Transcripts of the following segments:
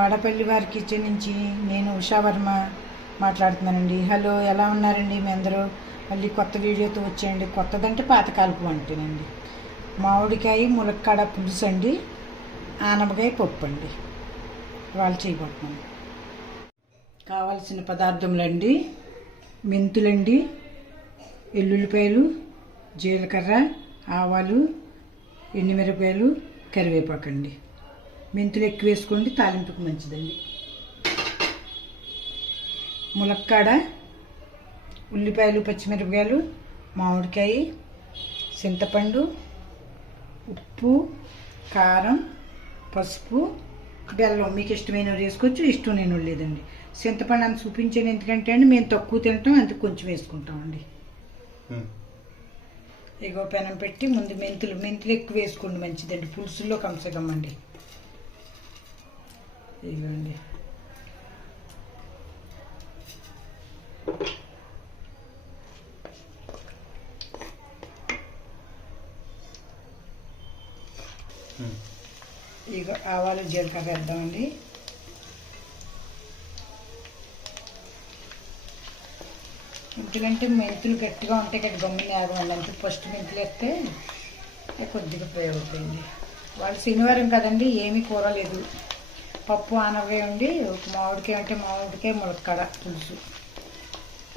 వాడపల్లి వారి కిచెన్ నుంచి నేను ఉషా వర్మ మాట్లాడుతున్నానండి. హలో, ఎలా ఉన్నారండి మీ అందరూ? మళ్ళీ కొత్త వీడియోతో వచ్చేయండి. కొత్తదంటే పాతకాలపు అంటేనండి. మామిడికాయ ములక్కాడ పులుసు అండి, ఆనపకాయ పప్పు అండి వాళ్ళు చేయబోతున్నాను. కావాల్సిన పదార్థములండి: మెంతులండి, ఎల్లుల్లిపాయలు, జీలకర్ర, ఆవాలు, ఎండుమిరపకాయలు, కరివేపాకండి. మెంతులు ఎక్కువ వేసుకోండి, తాలింపుకు మంచిదండి. ములక్కాడ, ఉల్లిపాయలు, పచ్చిమిరపకాయలు, మామిడికాయ, చింతపండు, ఉప్పు, కారం, పసుపు, బెల్లం మీకు ఇష్టమైన వేసుకోవచ్చు, ఇష్టం నేను లేదండి. చింతపండు అంత చూపించాను ఎందుకంటే అండి మేము తక్కువ తింటాం, అంత కొంచెం వేసుకుంటామండి. ఇగో పెనం పెట్టి ముందు మెంతులు ఎక్కువ వేసుకోండి, మంచిదండి పులుసుల్లో కంసగమ్మండి. ఇదిగోండి, ఇక ఆవాలు జీలకర్ర వేద్దామండి. ఎందుకంటే మెంతులు గట్టిగా ఉంటాయి కదా, గమ్ముని ఆగమండి. అంతే ఫస్ట్ మెంతులు వేస్తే కొద్దిగా ఫ్రై అవుతాయండి. వాళ్ళు శనివారం కదండి, ఏమీ కూర లేదు, పప్పు ఆనపకాయ ఉండి ఒక మామిడికాయ అంటే మామిడికాయ ములక్కాడ పులుసు.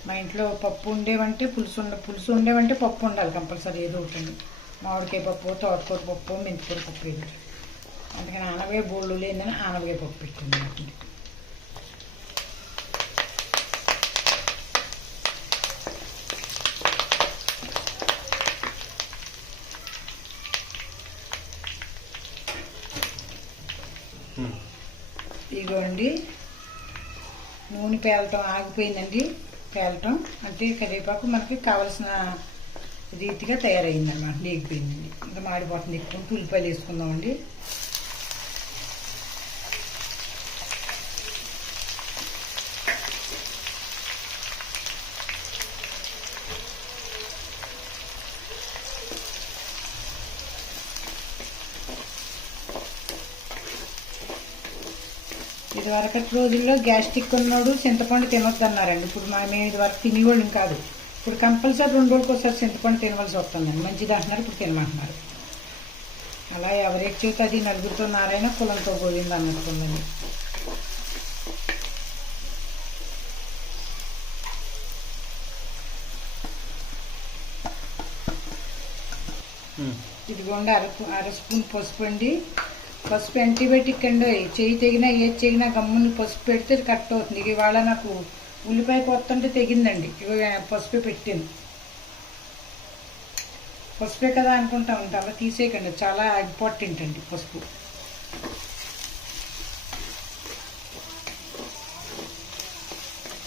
మా ఇంట్లో పప్పు ఉండేవంటే పులుసు ఉండేవంటే పప్పు ఉండాలి కంపల్సరీ, ఏదో ఒకటి. మామిడికాయ పప్పు, తోటకూర పప్పు, మెంతికూర పప్పు ఏదో. అందుకని ఆనపకాయ బోళ్ళు లేదని ఆనపకాయ పప్పు పెట్టుకుంది. ఇదిగోండి, నూనె పేలటం ఆగిపోయిందండి. పేలటం అంటే కరివేపాకు మనకి కావలసిన రీతిగా తయారైందన్నమాట, లేకపోయిందండి. ఇంకా మాడిపోతుంది. ఎక్కువ ఉల్లిపాయలు వేసుకుందామండి. ఇది వరకటి రోజుల్లో గ్యాస్ట్రిక్ ఉన్నోడు చింతపండు తినొద్దు అన్నారండి. ఇప్పుడు మేము ఇది వరకు తినేవాళ్ళం కాదు. ఇప్పుడు కంపల్సరీ 2 రోజులకు ఒకసారి చింతపండు తినవలసి వస్తుందండి. మంచిది అంటున్నారు, ఇప్పుడు తినమంటున్నారు. అలా ఎవరికి చేత అది నలుగురితో నారైనా కులంతో పోయింది అన్నట్టుందండి. ఇదిగోండి అర స్పూన్ పసుపు అండి. పసుపు యాంటీబయాటిక్ అండి. చెయ్యి తెగినా ఏది తెగినా గమ్ముని పసుపు పెడితే కట్ అవుతుంది. ఇవాళ నాకు ఉల్లిపాయ కొత్తంటే తెగిందండి, ఇవి పసుపే పెట్టింది. పసుపే కదా అనుకుంటా ఉంటాం, అలా తీసేయకండి, చాలా ఇంపార్టెంట్ అండి పసుపు.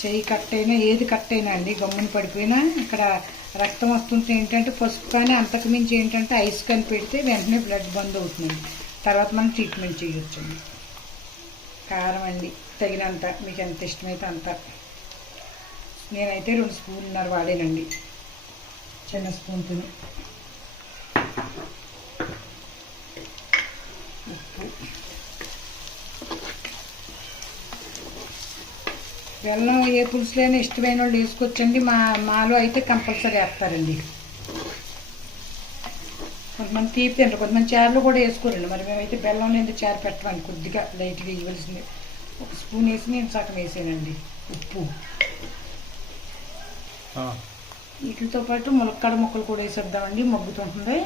చెయ్యి కట్ అయినా ఏది కట్ అయినా అండి, గమ్ముని పడిపోయినా ఇక్కడ రక్తం వస్తుంటే ఏంటంటే పసుపు కానీ, అంతకు మించి ఏంటంటే ఐస్ కానీ పెడితే వెంటనే బ్లడ్ బంద్ అవుతుందండి. తర్వాత మనం ట్రీట్మెంట్ చేయొచ్చండి. కారం అండి తగినంత, మీకు ఎంత ఇష్టమైతే అంత. నేనైతే 2 స్పూన్లు వాడానండి, చిన్న స్పూన్తో. ఉప్పు, బెల్లం ఏ పులుసులైనా ఇష్టమైన వాళ్ళు వేసుకోవచ్చండి. మాలో అయితే కంపల్సరీ వేస్తారండి. కొంతమంది తీపి తింటారు, కొంతమంది చారులో కూడా వేసుకోరండి. మరి మేమైతే బెల్లం లేని చారు పెట్టమని కొద్దిగా లైట్గా ఇవ్వాల్సింది. 1 స్పూన్ వేసి నేను సగం వేసానండి. ఉప్పు, వీటితో పాటు ములక్కాడ ముక్కలు కూడా వేసేద్దామండి, మగ్గుతుంటుంది.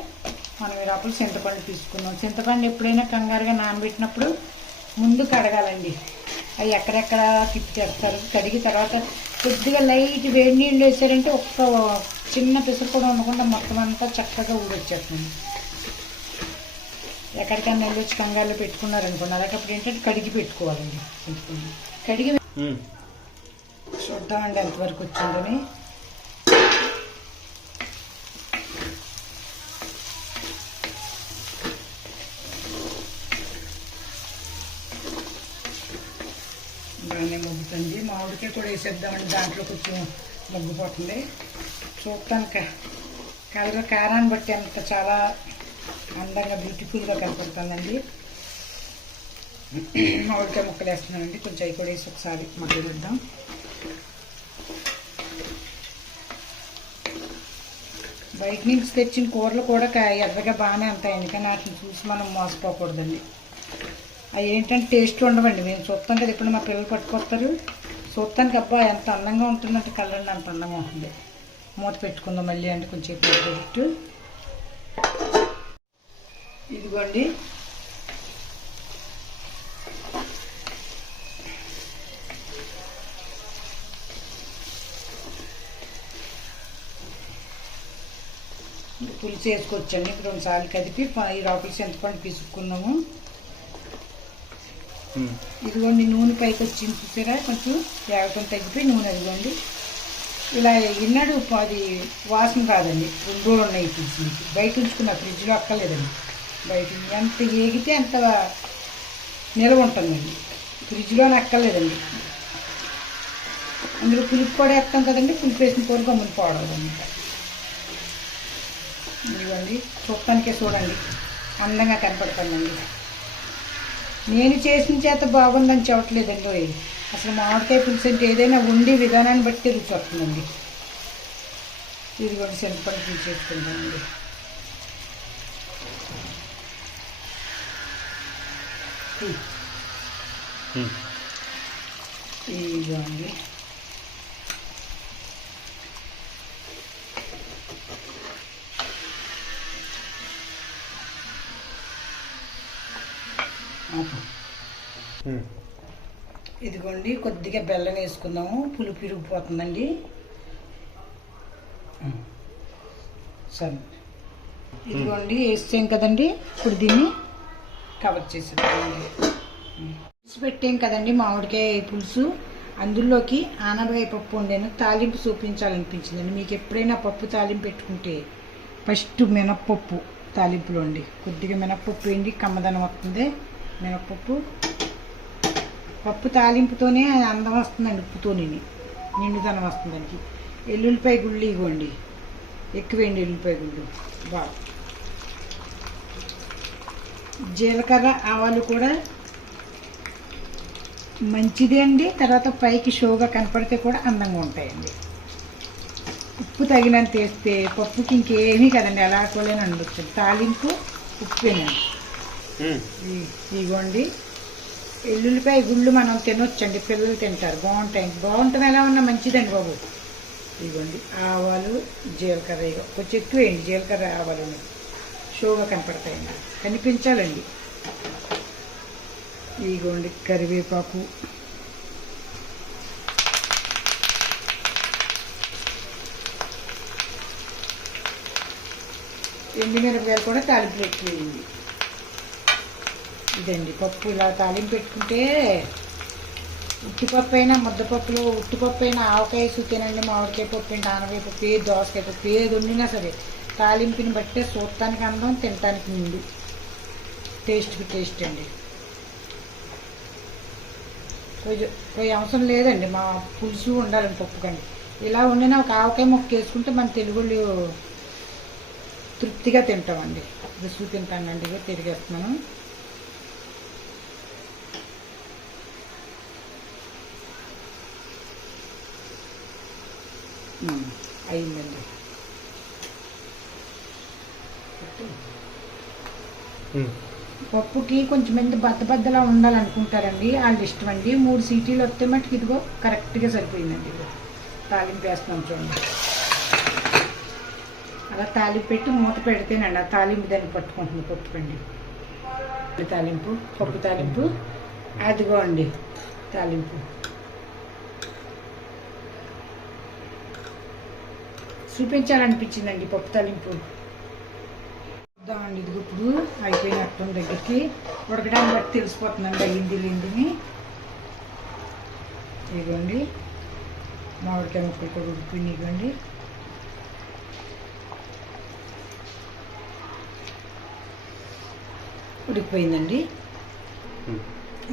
మనం ఈ లోపల చింతపండు తీసుకున్నాం. చింతపండు ఎప్పుడైనా కంగారుగా నానబెట్టినప్పుడు ముందు కడగాలండి. అవి ఎక్కడెక్కడ తిప్పి తెస్తారు. కడిగి తర్వాత కొద్దిగా లైట్ వేడి నీళ్ళు వేసారంటే ఒక్క చిన్న పిసురు కూడా ఉండకుండా మొత్తం అంతా చక్కగా ఊడొచ్చేస్తుంది. ఎక్కడికైనా నెల్లు వచ్చి కంగారులో పెట్టుకున్నారనుకోండి, అలాంటప్పుడు ఏంటంటే కడిగి పెట్టుకోవాలండి. కడిగి చూద్దామండి ఎంతవరకు వచ్చిందని. బాగానే మగ్గుతుంది. మామిడికాయ కూడా వేసేద్దామండి, దాంట్లో కొంచెం మగ్గిపోతుంది. చూడటానికి కలర్ కారాన్ని బట్టి అంత చాలా అందంగా బ్యూటిఫుల్గా కనపడుతుందండి. మామిడికాయ ముక్కలు వేస్తున్నానండి. కొంచెం అవి కూడా వేసి ఒకసారి మగ్గిద్దాం. బయట నుంచి తెచ్చిన కూరలు కూడా ఎర్రగా బాగానే ఉంటాయండి, కానీ వాటిని చూసి మనం మోసపోకూడదండి. అవి ఏంటంటే టేస్ట్ ఉండవండి. మేము చూస్తాం కదా, ఇప్పుడు మా పిల్లలు పట్టుకొస్తారు, చూస్తానికి అబ్బా ఎంత అందంగా ఉంటుందంటే కలర్ అంత అందంగా ఉంటుంది. మూత పెట్టుకుందాం మళ్ళీ అంటే కొంచెం పెట్టు. ఇదిగోండి పులుసు వేసుకొచ్చండి. 2 సార్లు కదిపి 2 చింతపండు పిసుక్కున్నాము. ఇదిగోండి నూనె పైకి వచ్చింది చూసారా, కొంచెం వేగటం తగ్గిపోయి నూనె అదిగోండి ఇలా ఎగినాడు. అది వాసన కాదండి. 2 రోజులు ఉన్నాయి పులుసు నుంచి. బయట ఉంచుకున్న ఫ్రిడ్జ్లో అక్కర్లేదండి. బయట ఎంత ఏగితే అంత నిల్వ ఉంటుందండి, ఫ్రిడ్జ్లో అక్కర్లేదండి. అందులో పులుపు కూడా వేస్తాం కదండి, పులుపు వేసిన కూర గమ్మున పోవడదండి. ఇదిగోండి చూడటానికే చూడండి అందంగా కనపడుతుందండి. నేను చేసిన చేత బాగుందని చెప్పట్లేదండి. అసలు మామిడికాయ పులుసు అంటే ఏదైనా వండి విధానాన్ని బట్టి రుచి వస్తుందండి. ఇదిగోండి చింతపండు పులుసు వేసుకుంటానండి. ఇదిగోండి ఇదిగోండి కొద్దిగా బెల్లం వేసుకుందాము. పులుపు ఇరిగిపోతుందండి. సరే ఇదిగోండి వేసాం కదండి. ఇప్పుడు దీన్ని కవర్ చేసేద్దామండి. పులుసు పెట్టాం కదండి మామిడికాయ పులుసు. అందులోకి ఆనపకాయ పప్పు వండాను. తాలింపు చూపించాలనిపించిందండి. మీకు ఎప్పుడైనా పప్పు తాలింపు పెట్టుకుంటే ఫస్ట్ మినప్పప్పు తాలింపులో అండి కొద్దిగా మినప్పప్పు వేయండి, కమ్మదనం వస్తుంది. మినప్పప్పు పప్పు తాలింపుతోనే అందం వస్తుందండి. ఉప్పుతోనే నిండుదనం వస్తుందండి. ఎల్లుల్లిపాయ గుళ్ళు ఇవ్వండి, ఎక్కువేయండి ఎల్లుల్లిపాయ గుళ్ళు బాగా. జీలకర్ర ఆవాలు కూడా మంచిదే అండి. తర్వాత పైకి షోగా కనపడితే కూడా అందంగా ఉంటాయండి. ఉప్పు తగినంత వేస్తే పప్పుకి ఇంకేమీ కదండి, అలా కూడా వండొచ్చు. తాలింపు ఉప్పేనండి. ఇదిగోండి ఎల్లుల్లిపాయ గుళ్ళు మనం తినొచ్చండి, పిల్లలు తింటారు, బాగుంటాయండి. బాగుంటుంది ఎలా ఉన్నా మంచిదండి బాబు. ఇదిగోండి ఆవాలు జీలకర్ర కొంచెం ఎక్కువ వేయండి. జీలకర్ర ఆవాలు షోగా కనపడతాయండి, కనిపించాలండి. ఇదిగోండి కరివేపాకు, ఎండుమిరపకాయలు కూడా తాలింపు ఎక్కువేయండి. ఇదండి పప్పు. ఇలా తాలింపు పెట్టుకుంటే ఉట్టిపప్పు అయినా, ముద్దపప్పులో ఉట్టిపప్పు అయినా, ఆవకాయ తినండి, మామిడికాయ పప్పు ఏంటి, ఆనకాయ పప్పు, ఏది దోసకాయ పప్పు ఏది వండినా సరే తాలింపుని బట్టే చూడటానికి అందం, తినటానికి ముందు టేస్ట్కి టేస్ట్ అండి. కొంచెం అవసరం లేదండి మా పులుసు ఉండాలండి పప్పు కండి. ఇలా వండినా ఒక ఆవకాయ ముక్క వేసుకుంటే మన తెలుగుళ్ళు తృప్తిగా తింటామండి. ఇది చూపించానండి, ఇక తిరిగేస్తున్నాను. అయిందండి. పప్పుకి కొంచెం మంది బద్దలా ఉండాలనుకుంటారండి, వాళ్ళు ఇష్టం అండి. 3 సీటీలు వస్తే మటుకు ఇదిగో కరెక్ట్గా సరిపోయిందండి. ఇదిగో తాలింపు వేస్తున్నాం చూడండి. అలా తాలింపు పెట్టి మూత పెడితేనండి ఆ తాలింపు దాన్ని పట్టుకుంటుంది. పట్టుకోండి తాలింపు, పప్పు తాలింపు. అదిగో అండి తాలింపు చూపించాలనిపించిందండి పప్పు తాలింపు. చూద్దామండి. ఇదిగో ఇప్పుడు అయిపోయినట్టు దగ్గరికి ఉడకడానికి బట్టి తెలిసిపోతుందండి అయ్యింది లేనిదిని. ఇదిగోండి మామిడికాయ ముక్కలు కూడా ఉడిపోయినాయి. ఇవ్వండి ఉడికిపోయిందండి.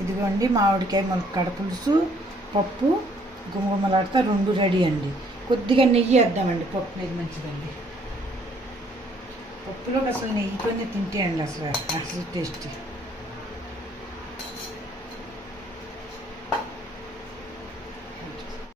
ఇదిగోండి మామిడికాయ ములక్కాడ పులుసు, పప్పు గుమగుమలాడుతా 2 రెడీ అండి. కొద్దిగా నెయ్యి వేద్దామండి, పప్పు మీద మంచిదండి. పప్పులోకి అసలు నెయ్యితోనే తింటే అండి అసలు టేస్ట్.